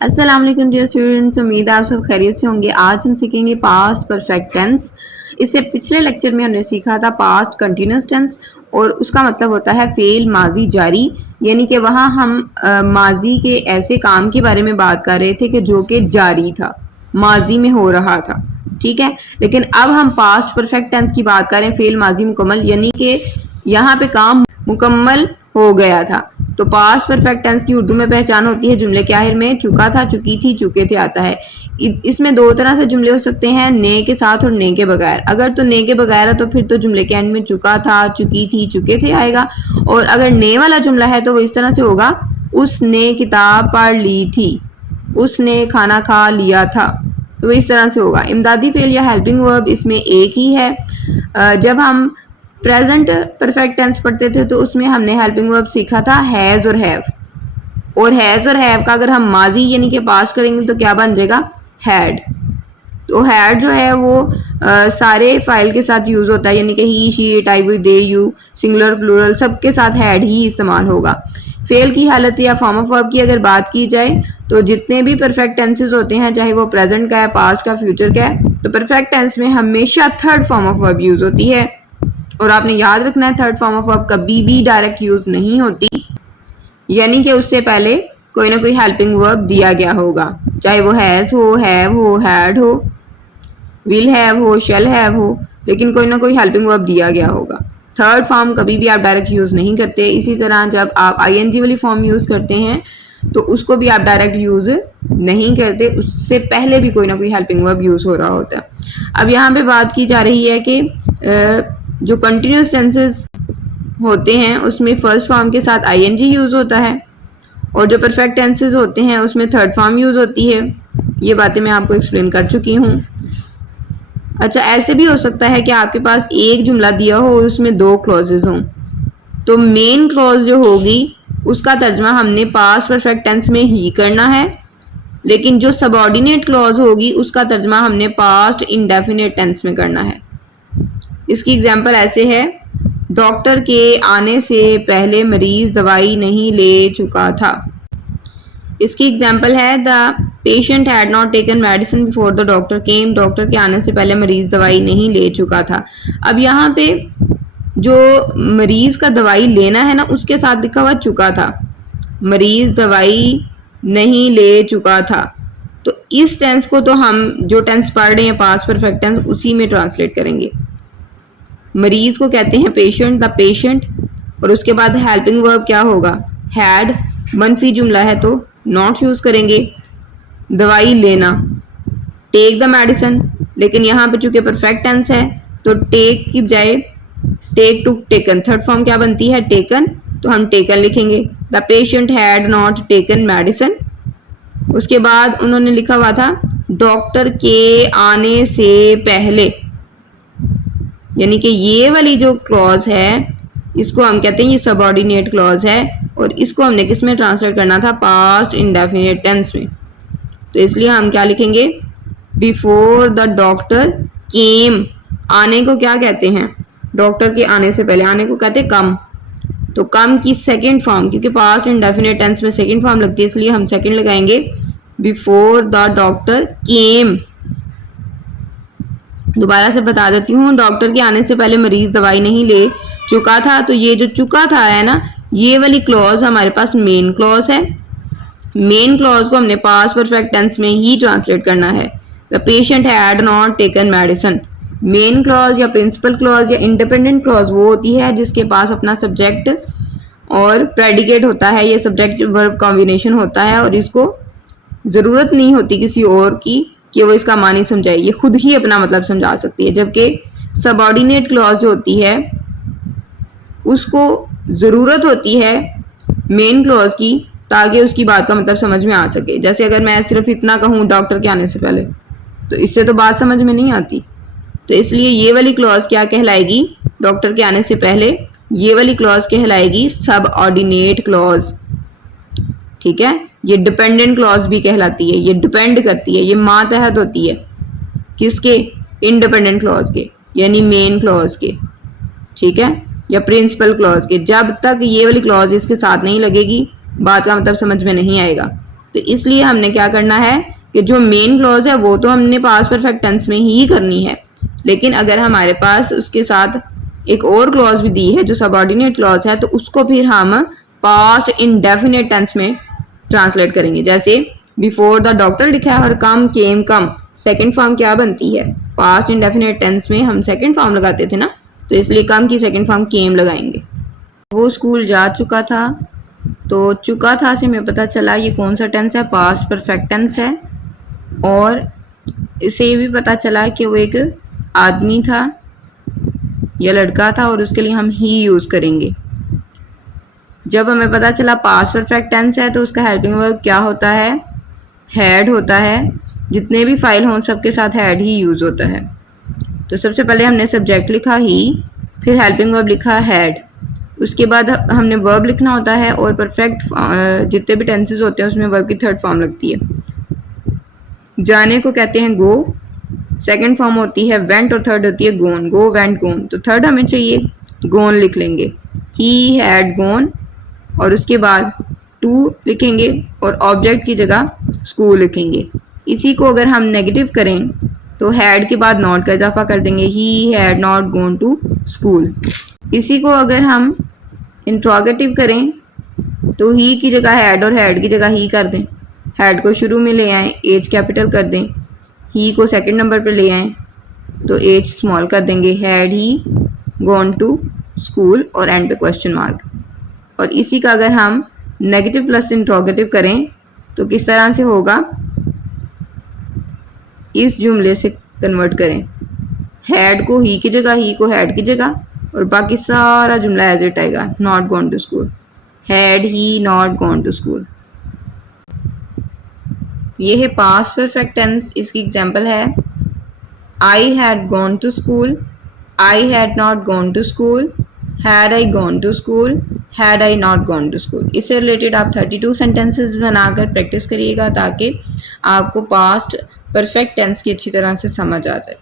अस्सलाम वालेकुम dear students, उम्मीद है आप सब खैरियत से होंगे। आज हम सीखेंगे पास्ट परफेक्ट टेंस। इससे पिछले लेक्चर में हमने सीखा था पास्ट कंटिन्यूस टेंस और उसका मतलब होता है फेल माजी जारी, यानी कि वहाँ हम माजी के ऐसे काम के बारे में बात कर रहे थे कि जो कि जारी था, माजी में हो रहा था। ठीक है, लेकिन अब हम पास्ट परफेक्ट टेंस की बात करें, फेल माजी मुकम्मल, यानी कि यहाँ पे काम मुकम्मल हो गया था। तो पास्ट परफेक्ट टेंस की उर्दू में पहचान होती है जुमले के आखिर में चुका था, चुकी थी, चुके थे आता है। इसमें दो तरह से जुमले हो सकते हैं, ने के साथ और ने के बगैर। अगर तो ने के बगैर है तो फिर तो जुमले के एंड में चुका था, चुकी थी, चुके थे आएगा। और अगर ने वाला जुमला है तो वो इस तरह से होगा, उसने किताब पढ़ ली थी, उसने खाना खा लिया था। तो वो इस तरह से होगा। इमदादी फेल या हेल्पिंग वर्ब इसमें एक ही है। जब हम प्रेजेंट परफेक्ट टेंस पढ़ते थे तो उसमें हमने हेल्पिंग वर्ब सीखा था हैज़ और हैव। और हैज़ और हैव का अगर हम माजी यानी कि पास्ट करेंगे तो क्या बन जाएगा, हैड। तो हैड जो है वो सारे फाइल के साथ यूज होता है, यानी कि he, she, it, I, we, they, you, singular, plural सबके साथ हैड ही इस्तेमाल होगा। फेल की हालत या फॉर्म ऑफ वर्ब की अगर बात की जाए तो जितने भी परफेक्ट टेंसेस होते हैं, चाहे वो प्रेजेंट का है, पास्ट का, फ्यूचर का है, तो परफेक्ट टेंस में हमेशा third form of verb use होती है। और आपने याद रखना है थर्ड फॉर्म ऑफ वर्ब कभी भी डायरेक्ट यूज नहीं होती, यानी कि उससे पहले कोई ना कोई हेल्पिंग वर्ब दिया गया होगा, चाहे वो हैज हो, हैव हो, हैड हो, विल हैव हो, शैल हैव हो, लेकिन कोई ना कोई हेल्पिंग वर्ब दिया गया होगा। थर्ड फॉर्म कभी भी आप डायरेक्ट यूज नहीं करते। इसी तरह जब आप आईएनजी वाली फॉर्म यूज करते हैं तो उसको भी आप डायरेक्ट यूज नहीं करते, उससे पहले भी कोई ना कोई हेल्पिंग वर्ब यूज हो रहा होता है। अब यहाँ पे बात की जा रही है कि जो कंटिन्यूस टेंसेस होते हैं उसमें फर्स्ट फॉर्म के साथ आईएनजी यूज होता है और जो परफेक्ट टेंसेस होते हैं उसमें थर्ड फॉर्म यूज होती है। ये बातें मैं आपको एक्सप्लेन कर चुकी हूँ। अच्छा, ऐसे भी हो सकता है कि आपके पास एक जुमला दिया हो और उसमें दो क्लॉजेज हों, तो मेन क्लॉज जो होगी उसका तर्जमा हमने पास्ट परफेक्ट टेंस में ही करना है, लेकिन जो सबऑर्डिनेट क्लॉज होगी उसका तर्जमा हमने पास्ट इंडेफिनिट टेंस में करना है। इसकी एग्जांपल ऐसे है, डॉक्टर के आने से पहले मरीज दवाई नहीं ले चुका था। इसकी एग्जांपल है, the patient had not taken medicine before the doctor came. Doctor के आने से पहले मरीज दवाई नहीं ले चुका था। अब यहाँ पे जो मरीज का दवाई लेना है ना, उसके साथ लिखा हुआ चुका था, मरीज दवाई नहीं ले चुका था। तो इस टेंस को तो हम जो टेंस पढ़ रहे हैं पास्ट परफेक्ट टेंस उसी में ट्रांसलेट करेंगे। मरीज को कहते हैं पेशेंट, द पेशेंट, और उसके बाद हेल्पिंग वर्ब क्या होगा, हैड। मनफी जुमला है तो नॉट यूज करेंगे। दवाई लेना, टेक द मेडिसिन, लेकिन यहाँ पे चूंकि परफेक्ट टेंस है तो टेक की बजाय take to taken, third form क्या बनती है, टेकन, तो हम टेकन लिखेंगे। The patient had not taken medicine. उसके बाद उन्होंने लिखा हुआ था डॉक्टर के आने से पहले, यानी कि ये वाली जो क्लॉज है इसको हम कहते हैं ये सबऑर्डिनेट क्लॉज है और इसको हमने किस में ट्रांसलेट करना था, पास्ट इंडेफिनिट टेंस में। तो इसलिए हम क्या लिखेंगे, बिफोर द डॉक्टर केम। आने को क्या कहते हैं, डॉक्टर के आने से पहले, आने को कहते हैं कम। तो कम की सेकेंड फॉर्म, क्योंकि पास्ट इंडेफिनिट टेंस में सेकेंड फॉर्म लगती है इसलिए हम सेकेंड लगाएंगे, बिफोर द डॉक्टर केम। दोबारा से बता देती हूँ, डॉक्टर के आने से पहले मरीज दवाई नहीं ले चुका था। तो ये जो चुका था है ना, ये वाली क्लॉज हमारे पास मेन क्लॉज है। मेन क्लॉज को हमने पास्ट परफेक्ट टेंस में ही ट्रांसलेट करना है। The patient had not taken medicine. Main clause या प्रिंसिपल क्लॉज या इंडिपेंडेंट क्लॉज वो होती है जिसके पास अपना सब्जेक्ट और प्रेडिकेट होता है, ये सब्जेक्ट वर्ब कॉम्बिनेशन होता है और इसको ज़रूरत नहीं होती किसी और की कि वो इसका मानी समझाए, ये खुद ही अपना मतलब समझा सकती है। जबकि सबऑर्डिनेट क्लॉज जो होती है उसको ज़रूरत होती है मेन क्लॉज की ताकि उसकी बात का मतलब समझ में आ सके। जैसे अगर मैं सिर्फ इतना कहूँ डॉक्टर के आने से पहले, तो इससे तो बात समझ में नहीं आती। तो इसलिए ये वाली क्लॉज क्या कहलाएगी, डॉक्टर के आने से पहले ये वाली क्लॉज कहलाएगी सबऑर्डिनेट क्लॉज। ठीक है, ये डिपेंडेंट क्लॉज भी कहलाती है, ये डिपेंड करती है, ये मातहत होती है किसके, इंडिपेंडेंट क्लॉज के, यानी मेन क्लॉज के। ठीक है, या प्रिंसिपल क्लॉज के। जब तक ये वाली क्लॉज इसके साथ नहीं लगेगी बात का मतलब समझ में नहीं आएगा। तो इसलिए हमने क्या करना है कि जो मेन क्लॉज है वो तो हमने पास्ट परफेक्ट टेंस में ही करनी है, लेकिन अगर हमारे पास उसके साथ एक और क्लॉज भी दी है जो सबऑर्डिनेट क्लॉज है, तो उसको फिर हम पास्ट इंडेफिनिट टेंस में ट्रांसलेट करेंगे। जैसे बिफोर द डॉक्टर लिखा है और कम केम कम, सेकंड फॉर्म क्या बनती है? पास्ट इंडेफिनिट टेंस में हम सेकंड फॉर्म लगाते थे ना, तो इसलिए कम की सेकंड फॉर्म केम लगाएंगे। वो स्कूल जा चुका था, तो चुका था से हमें पता चला ये कौन सा टेंस है? पास्ट परफेक्ट टेंस है। और इसे ये भी पता चला कि वो एक आदमी था या लड़का था, और उसके लिए हम ही यूज करेंगे। जब हमें पता चला पास्ट परफेक्ट टेंस है तो उसका हेल्पिंग वर्ब क्या होता है? हैड होता है। जितने भी फाइल हों सबके साथ हैड ही यूज होता है। तो सबसे पहले हमने सब्जेक्ट लिखा ही, फिर हेल्पिंग वर्ब लिखा हैड, उसके बाद हमने वर्ब लिखना होता है, और परफेक्ट जितने भी टेंसेस होते हैं उसमें वर्ब की थर्ड फॉर्म लगती है। जाने को कहते हैं गो, सेकंड फॉर्म होती है वेंट, और थर्ड होती है गोन। गो वेंट गोन, तो थर्ड हमें चाहिए गोन लिख लेंगे, ही हैड गोन, और उसके बाद टू लिखेंगे और ऑब्जेक्ट की जगह स्कूल लिखेंगे। इसी को अगर हम नेगेटिव करें तो हैड के बाद नॉट का इजाफा कर देंगे, he had not gone to school. इसी को अगर हम इंट्रोगेटिव करें तो ही की जगह हैड और हैड की जगह ही कर दें। हैड को शुरू में ले आएँ, एज कैपिटल कर दें, ही को सेकंड नंबर पर ले आएँ तो एज स्मॉल कर देंगे, had he gone to school, और एंड पे क्वेश्चन मार्क। और इसी का अगर हम नेगेटिव प्लस इंट्रोगेटिव करें तो किस तरह से होगा? इस जुमले से कन्वर्ट करें, हैड को ही की जगह, ही को हैड की जगह, और बाकी सारा जुमला एज इट आएगा, not gone to school, had he not gone to school. ये है पास्ट परफेक्ट टेंस। इसकी एग्जांपल है I had gone to school, I had not gone to school, had I gone to school, had I not gone to school. इससे related आप 32 sentences बनाकर practice करिएगा ताकि आपको पास्ट परफेक्ट टेंस की अच्छी तरह से समझ आ जाए।